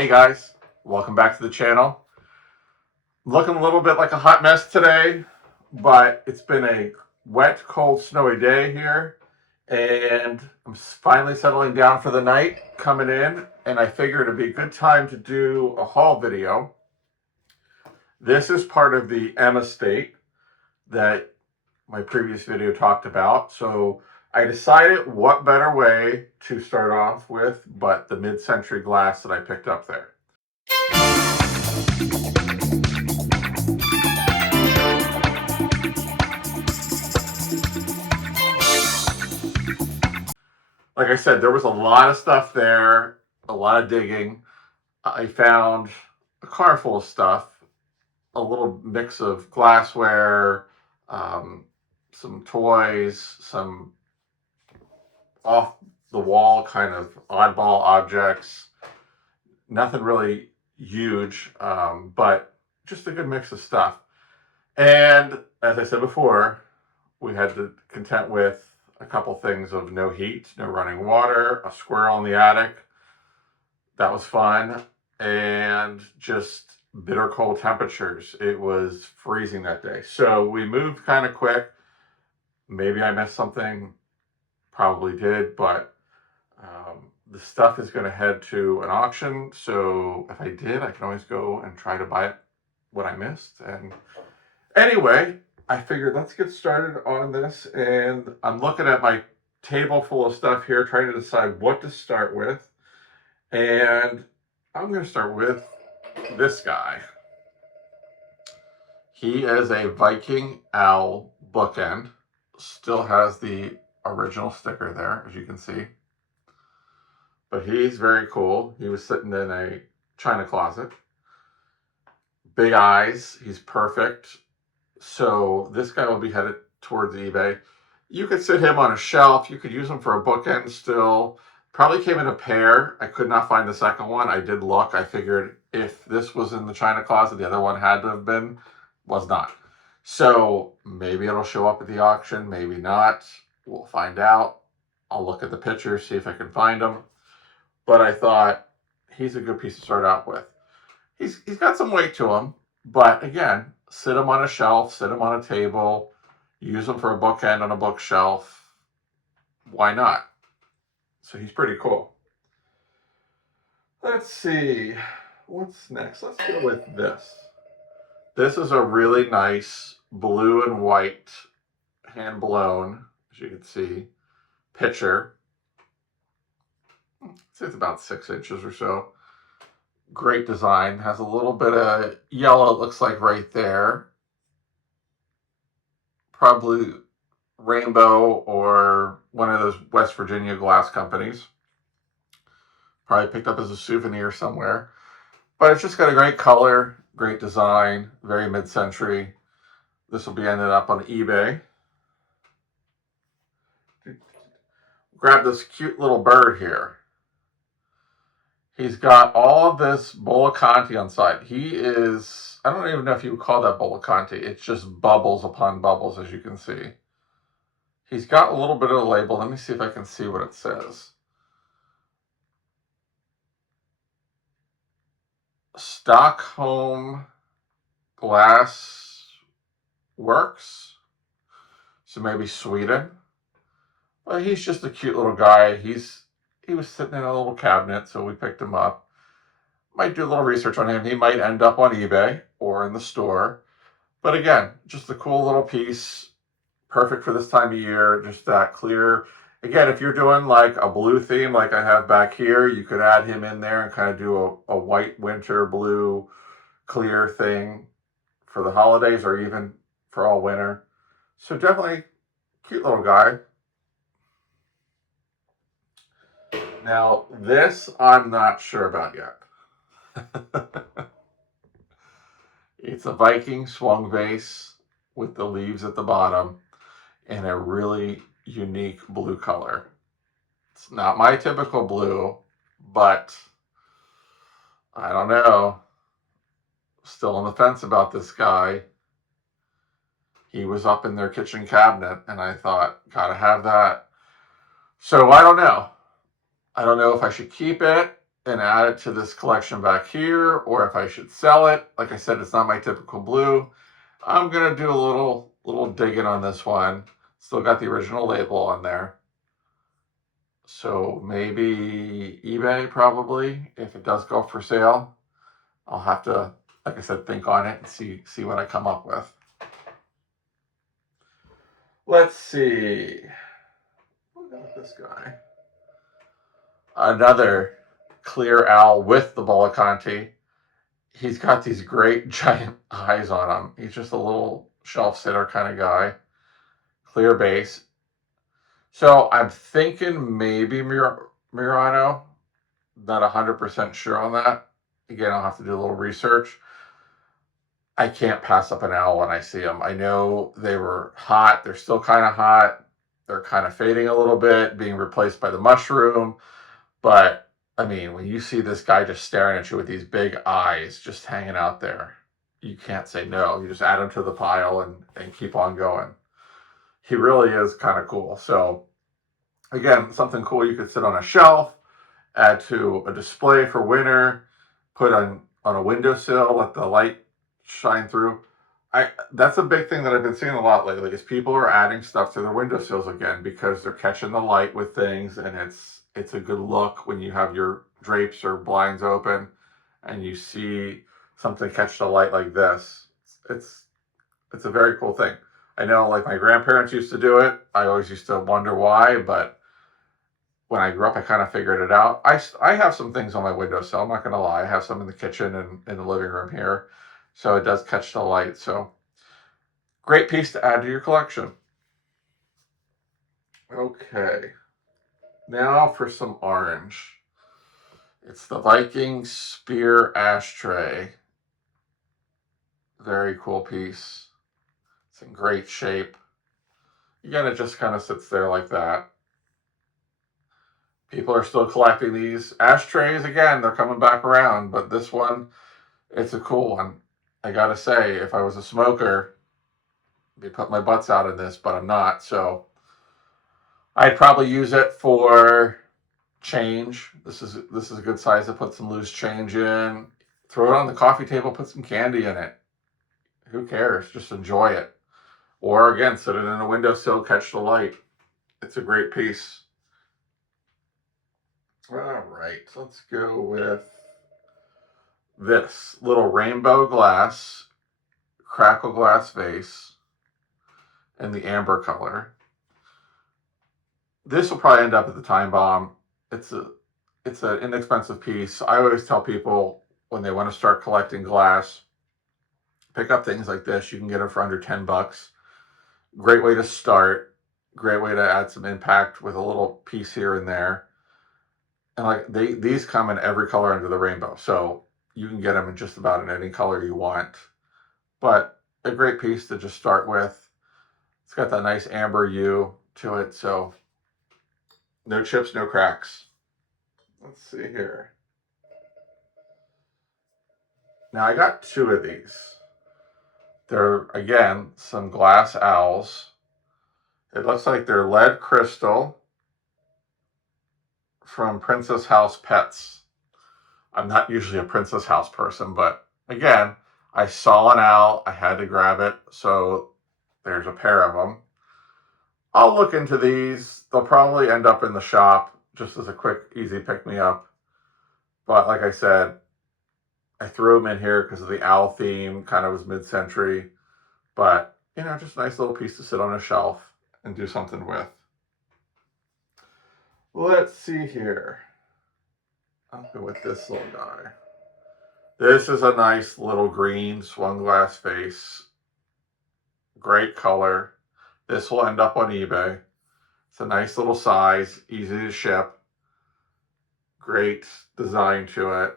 Hey guys, welcome back to the channel. Looking a little bit like a hot mess today, but it's been a wet, cold, snowy day here, and I'm finally settling down for the night, coming in, and I figured it'd be a good time to do a haul video. This is part of the M estate that my previous video talked about, so I decided what better way to start off with but the mid-century glass that I picked up there. Like I said, there was a lot of stuff there, a lot of digging. I found a car full of stuff, a little mix of glassware, some toys, some off the wall kind of oddball objects. Nothing really huge, but just a good mix of stuff. And as I said before, we had to contend with a couple things of no heat, no running water, a squirrel in the attic. That was fun. And just bitter cold temperatures. It was freezing that day. So we moved kind of quick. Maybe I missed something. Probably did, but the stuff is going to head to an auction. So if I did, I can always go and try to buy it what I missed. And anyway, I figured let's get started on this, and I'm looking at my table full of stuff here, trying to decide what to start with. And I'm going to start with this guy. He is a Viking owl bookend. Still has the original sticker there, as you can see. But he's very cool. He was sitting in a china closet. Big eyes. He's perfect. So this guy will be headed towards eBay. You could sit him on a shelf. You could use him for a bookend still. Probably came in a pair. I could not find the second one. I did look. I figured if this was in the china closet, the other one had to have been. Was not. So maybe it'll show up at the auction. Maybe not. We'll find out. I'll look at the pictures, see if I can find them. But I thought he's a good piece to start out with. He's got some weight to him. But again, sit him on a shelf, sit him on a table, use him for a bookend on a bookshelf. Why not? So he's pretty cool. Let's see. What's next? Let's go with this. This is a really nice blue and white hand blown, as you can see, picture. I'd say it's about 6 inches or so. Great design. Has a little bit of yellow, it looks like right there. Probably Rainbow or one of those West Virginia glass companies. Probably picked up as a souvenir somewhere. But it's just got a great color, great design, very mid-century. This will be ended up on eBay. Grab this cute little bird here. He's got all of this Bolaconte on side. He is, I don't even know if you would call that Bolaconte. It's just bubbles upon bubbles, as you can see. He's got a little bit of a label. Let me see if I can see what it says. Stockholm Glass Works. So maybe Sweden. But he's just a cute little guy. He was sitting in a little cabinet, so we picked him up. Might do a little research on him. He might end up on eBay or in the store. But again, just a cool little piece. Perfect for this time of year. Just that clear. Again, if you're doing like a blue theme like I have back here, you could add him in there and kind of do a white winter blue clear thing for the holidays or even for all winter. So definitely cute little guy. Now, this I'm not sure about yet. It's a Viking Swung vase with the leaves at the bottom in a really unique blue color. It's not my typical blue, but I don't know. Still on the fence about this guy. He was up in their kitchen cabinet, and I thought, gotta have that. So I don't know. I don't know if I should keep it and add it to this collection back here, or if I should sell it. Like I said, it's not my typical blue. I'm gonna do a little digging on this one. Still got the original label on there. So maybe eBay, probably, if it does go for sale. I'll have to, like I said, think on it and see what I come up with. Let's see. Look at this guy. Another clear owl with the Bolaconte. He's got these great giant eyes on him. He's just a little shelf sitter kind of guy. Clear base. So I'm thinking maybe Murano. Not 100% sure on that. Again, I'll have to do a little research. I can't pass up an owl when I see them. I know they were hot. They're still kind of hot. They're kind of fading a little bit, being replaced by the mushroom. But, I mean, when you see this guy just staring at you with these big eyes just hanging out there, you can't say no. You just add him to the pile and keep on going. He really is kind of cool. So, again, something cool you could sit on a shelf, add to a display for winter, put on a windowsill, let the light shine through. That's a big thing that I've been seeing a lot lately is people are adding stuff to their windowsills again because they're catching the light with things, and it's a good look when you have your drapes or blinds open and you see something catch the light like this. It's a very cool thing. I know, like, my grandparents used to do it. I always used to wonder why, but when I grew up, I kind of figured it out. I have some things on my windowsill. I'm not going to lie. I have some in the kitchen and in the living room here. So it does catch the light. So great piece to add to your collection. Okay. Now for some orange. It's the Viking Spear Ashtray. Very cool piece. It's in great shape. Again, it just kind of sits there like that. People are still collecting these ashtrays. Again, they're coming back around, but this one, it's a cool one. I gotta say, if I was a smoker, I'd be putting my butts out in this, but I'm not. So I'd probably use it for change. This is a good size to put some loose change in. Throw it on the coffee table, put some candy in it. Who cares? Just enjoy it. Or again, sit it in a windowsill, catch the light. It's a great piece. All right, let's go with this little rainbow glass, crackle glass vase in the amber color. This will probably end up at the Time Bomb. It's an inexpensive piece. I always tell people when they want to start collecting glass, pick up things like this. You can get them for under $10. Great way to start. Great way to add some impact with a little piece here and there. And like these come in every color under the rainbow, so you can get them in just about in any color you want. But a great piece to just start with. It's got that nice amber hue to it, so no chips, no cracks. Let's see here. Now I got two of these. They're, again, some glass owls. It looks like they're lead crystal from Princess House Pets. I'm not usually a Princess House person, but again, I saw an owl. I had to grab it, so there's a pair of them. I'll look into these. They'll probably end up in the shop just as a quick, easy pick-me-up. But like I said, I threw them in here because of the owl theme, kind of was mid-century. But, you know, just a nice little piece to sit on a shelf and do something with. Let's see here. I'll go with this little guy. This is a nice little green swung glass vase. Great color. This will end up on eBay. It's a nice little size, easy to ship. Great design to it.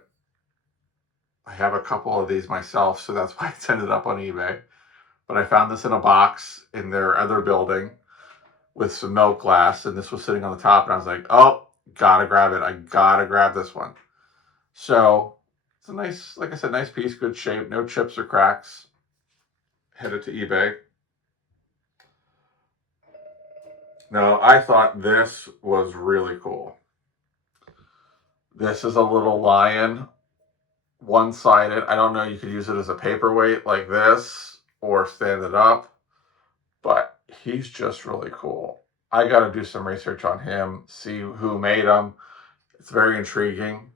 I have a couple of these myself, so that's why it's ended up on eBay. But I found this in a box in their other building with some milk glass, and this was sitting on the top, and I was like, oh, gotta grab it. I gotta grab this one. So it's a nice, like I said, nice piece, good shape, no chips or cracks. Headed to eBay. Now, I thought this was really cool. This is a little lion, one-sided. I don't know, you could use it as a paperweight like this or stand it up, but he's just really cool. I got to do some research on him, see who made him. It's very intriguing,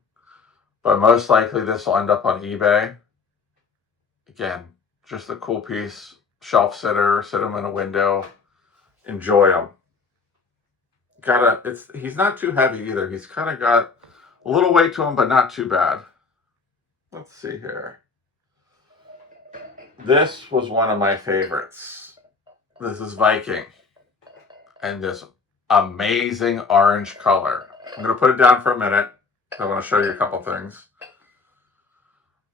but most likely this will end up on eBay. Again, just a cool piece, shelf sitter, sit him in a window, enjoy him. He's not too heavy either. He's kind of got a little weight to him, but not too bad. Let's see here. This was one of my favorites. This is Viking. And this amazing orange color. I'm going to put it down for a minute. I want to show you a couple things.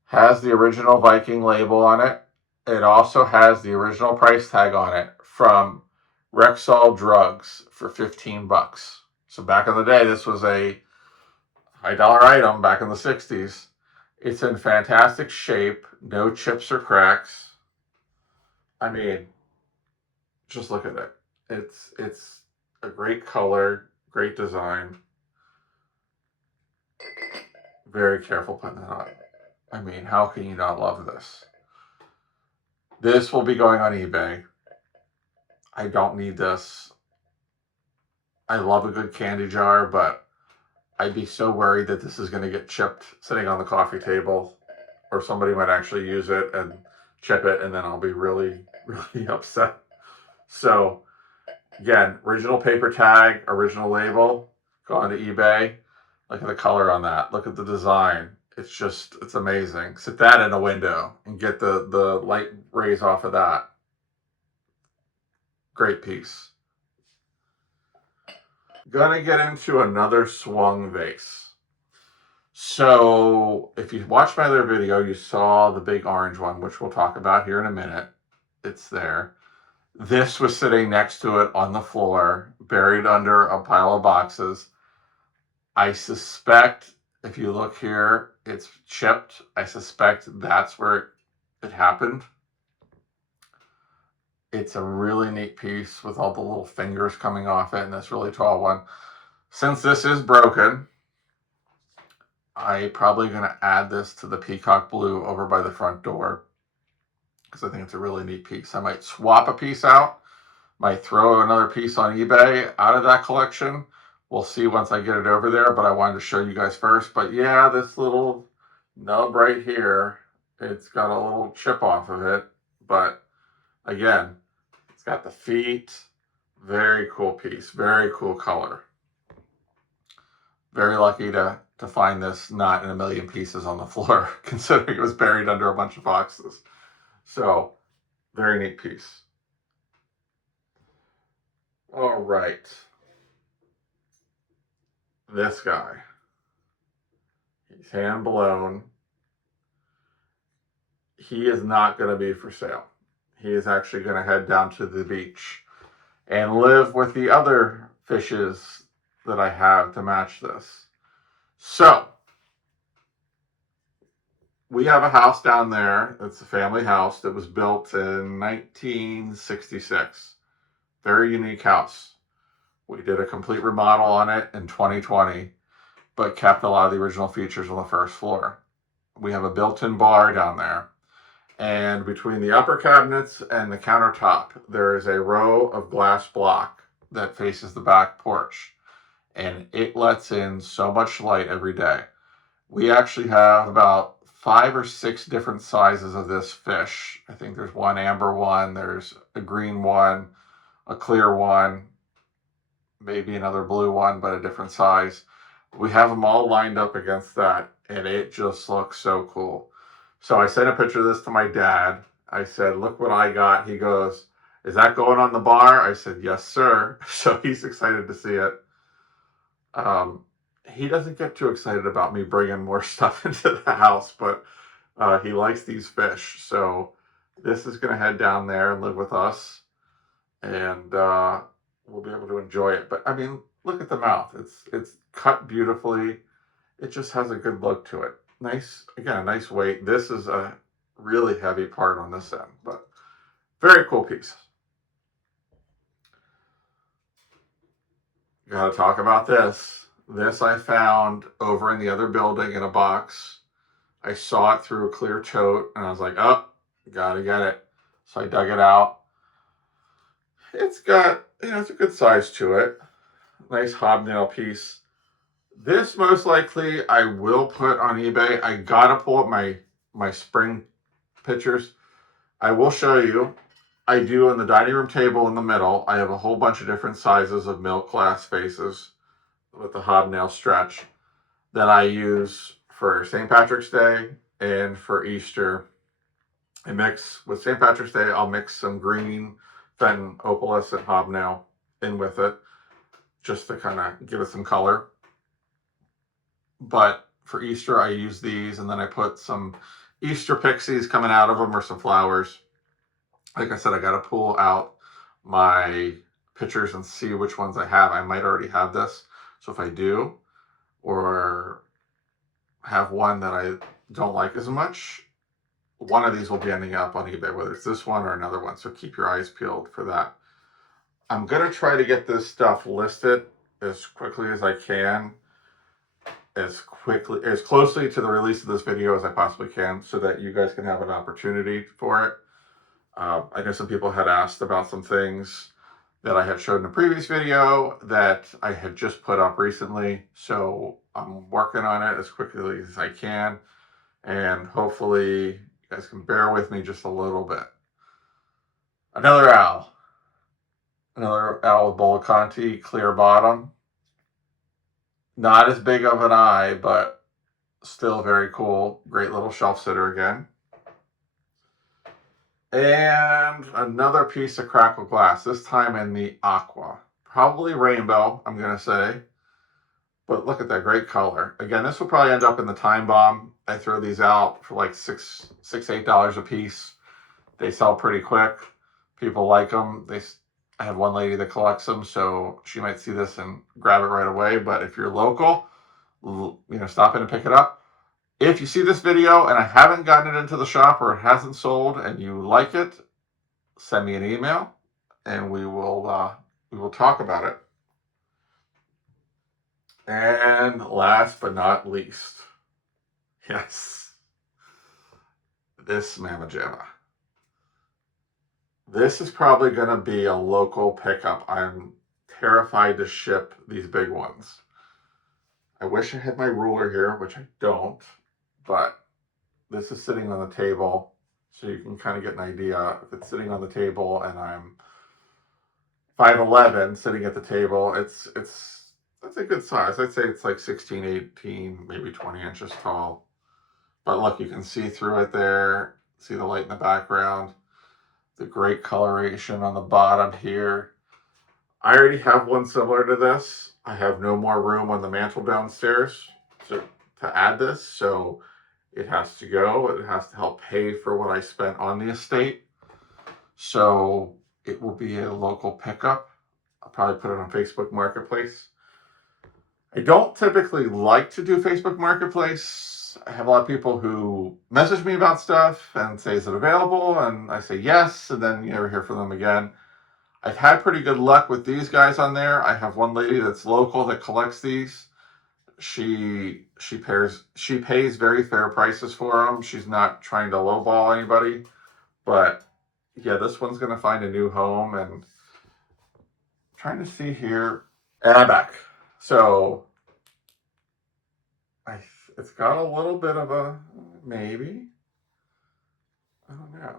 Has the original Viking label on it. It also has the original price tag on it from Rexall Drugs for 15 bucks. So back in the day, this was a high dollar item back in the 60s. It's in fantastic shape, no chips or cracks. I mean, just look at it. It's a great color, great design. Very careful putting that on. I mean, how can you not love this? This will be going on eBay. I don't need this. I love a good candy jar, but I'd be so worried that this is going to get chipped sitting on the coffee table, or somebody might actually use it and chip it, and then I'll be really, really upset. So, again, original paper tag, original label, go onto eBay. Look at the color on that. Look at the design. It's amazing. Sit that in a window and get the light rays off of that. Great piece. Gonna get into another Swung vase. So if you watched my other video, you saw the big orange one, which we'll talk about here in a minute. It's there. This was sitting next to it on the floor, buried under a pile of boxes. I suspect, if you look here, it's chipped. I suspect that's where it happened. It's a really neat piece with all the little fingers coming off it and this really tall one. Since this is broken, I'm probably going to add this to the peacock blue over by the front door because I think it's a really neat piece. I might swap a piece out, might throw another piece on eBay out of that collection. We'll see once I get it over there, but I wanted to show you guys first. But yeah, this little nub right here, it's got a little chip off of it. But again, it's got the feet. Very cool piece. Very cool color. Very lucky to find this not in a million pieces on the floor, considering it was buried under a bunch of boxes. So, very neat piece. All right. This guy. He's hand blown. He is not going to be for sale. He is actually going to head down to the beach and live with the other fishes that I have to match this. So, we have a house down there. It's a family house that was built in 1966. Very unique house. We did a complete remodel on it in 2020, but kept a lot of the original features on the first floor. We have a built-in bar down there. And between the upper cabinets and the countertop, there is a row of glass block that faces the back porch. And it lets in so much light every day. We actually have about 5 or 6 different sizes of this fish. I think there's one amber one, there's a green one, a clear one, maybe another blue one, but a different size. We have them all lined up against that, and it just looks so cool. So I sent a picture of this to my dad. I said, look what I got. He goes, is that going on the bar? I said, yes, sir. So he's excited to see it. He doesn't get too excited about me bringing more stuff into the house, but he likes these fish. So this is going to head down there and live with us, and we'll be able to enjoy it. But I mean, look at the mouth. It's cut beautifully. It just has a good look to it. Nice, again, a nice weight. This is a really heavy part on this end, but very cool piece. Got to talk about this. This I found over in the other building in a box. I saw it through a clear tote and I was like, oh, gotta get it. So I dug it out. It's got, it's a good size to it. Nice hobnail piece. This most likely I will put on eBay. I gotta pull up my spring pictures. I will show you. I do on the dining room table in the middle. I have a whole bunch of different sizes of milk glass vases with the hobnail stretch that I use for St. Patrick's Day and for Easter. I mix with St. Patrick's Day. I'll mix some green Fenton opalescent hobnail in with it, just to kind of give it some color. But for Easter, I use these, and then I put some Easter pixies coming out of them or some flowers. Like I said, I got to pull out my pictures and see which ones I have. I might already have this. So if I do, or have one that I don't like as much, one of these will be ending up on eBay, whether it's this one or another one. So keep your eyes peeled for that. I'm going to try to get this stuff listed as quickly as I can, as closely to the release of this video as I possibly can, so that you guys can have an opportunity for it. I know some people had asked about some things that I had showed in a previous video that I had just put up recently. So I'm working on it as quickly as I can. And hopefully you guys can bear with me just a little bit. Another owl. Another owl with Bolaconte, clear bottom. Not as big of an eye, but still very cool. Great little shelf sitter again. And another piece of crackle glass, this time in the aqua. Probably rainbow, I'm going to say. But look at that great color. Again, this will probably end up in the Time Bomb. I throw these out for like $8 a piece. They sell pretty quick. People like them. I have one lady that collects them, so she might see this and grab it right away. But if you're local, stop in and pick it up. If you see this video and I haven't gotten it into the shop or it hasn't sold and you like it, send me an email and we will talk about it. And last but not least, yes, this Mamma Jamma. This is probably going to be a local pickup. I'm terrified to ship these big ones. I wish I had my ruler here, which I don't, but this is sitting on the table, so you can kind of get an idea. If it's sitting on the table and I'm 5'11", sitting at the table, that's a good size. I'd say it's like 16, 18, maybe 20 inches tall. But look, you can see through it there. See the light in the background. The great coloration on the bottom here. I already have one similar to this. I have no more room on the mantle downstairs to add this, so it has to go. It has to help pay for what I spent on the estate. So it will be a local pickup. I'll probably put it on Facebook Marketplace. I don't typically like to do Facebook Marketplace. I have a lot of people who message me about stuff and say, is it available? And I say yes, and then you never hear from them again. I've had pretty good luck with these guys on there. I have one lady that's local that collects these. She pays very fair prices for them. She's not trying to lowball anybody. But yeah, this one's going to find a new home. And I'm trying to see here. And I'm back. So it's got a little bit of a, maybe, I don't know.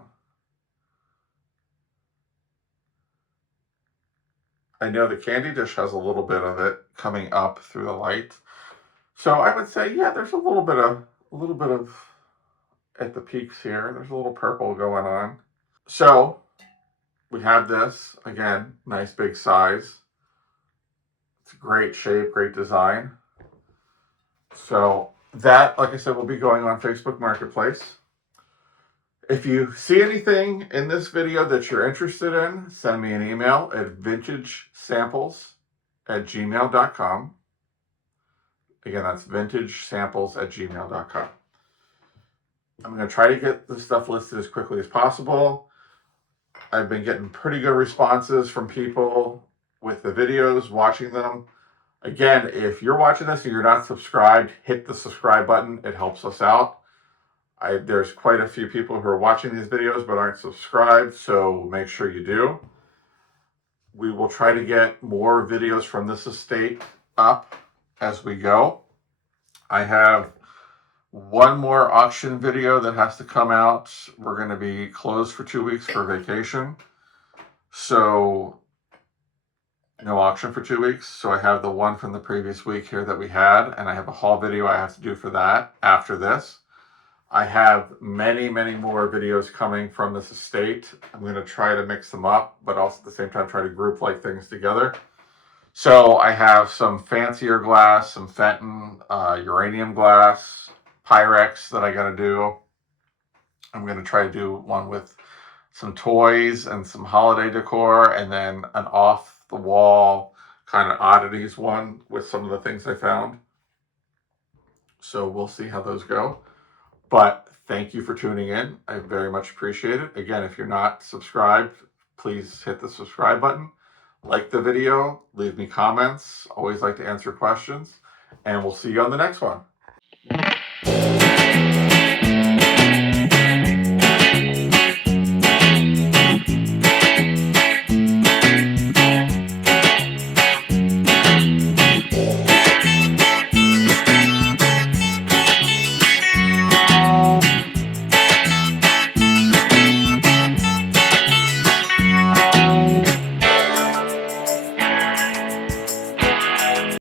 I know the candy dish has a little bit of it coming up through the light. So I would say, yeah, there's a little bit of at the peaks here. There's a little purple going on. So we have this, again, nice big size. It's a great shape, great design. So that, like I said, will be going on Facebook Marketplace. If you see anything in this video that you're interested in, send me an email at vintagesamples@gmail.com. Again, that's vintagesamples@gmail.com. I'm going to try to get this stuff listed as quickly as possible. I've been getting pretty good responses from people with the videos, watching them. Again, if you're watching this and you're not subscribed, hit the subscribe button. It helps us out. There's quite a few people who are watching these videos but aren't subscribed, so make sure you do. We will try to get more videos from this estate up as we go. I have one more auction video that has to come out. We're going to be closed for 2 weeks for vacation, so no auction for 2 weeks. So I have the one from the previous week here that we had, and I have a haul video I have to do for that after this. I have many more videos coming from this estate. I'm going to try to mix them up, but also at the same time try to group like things together. So I have some fancier glass, some Fenton, uranium glass, Pyrex that I got to do. I'm going to try to do one with some toys and some holiday decor, and then an off-the-wall kind of oddities one with some of the things I found. So we'll see how those go. But thank you for tuning in. I very much appreciate it. Again, if you're not subscribed, please hit the subscribe button. Like the video, leave me comments. Always like to answer questions. And we'll see you on the next one.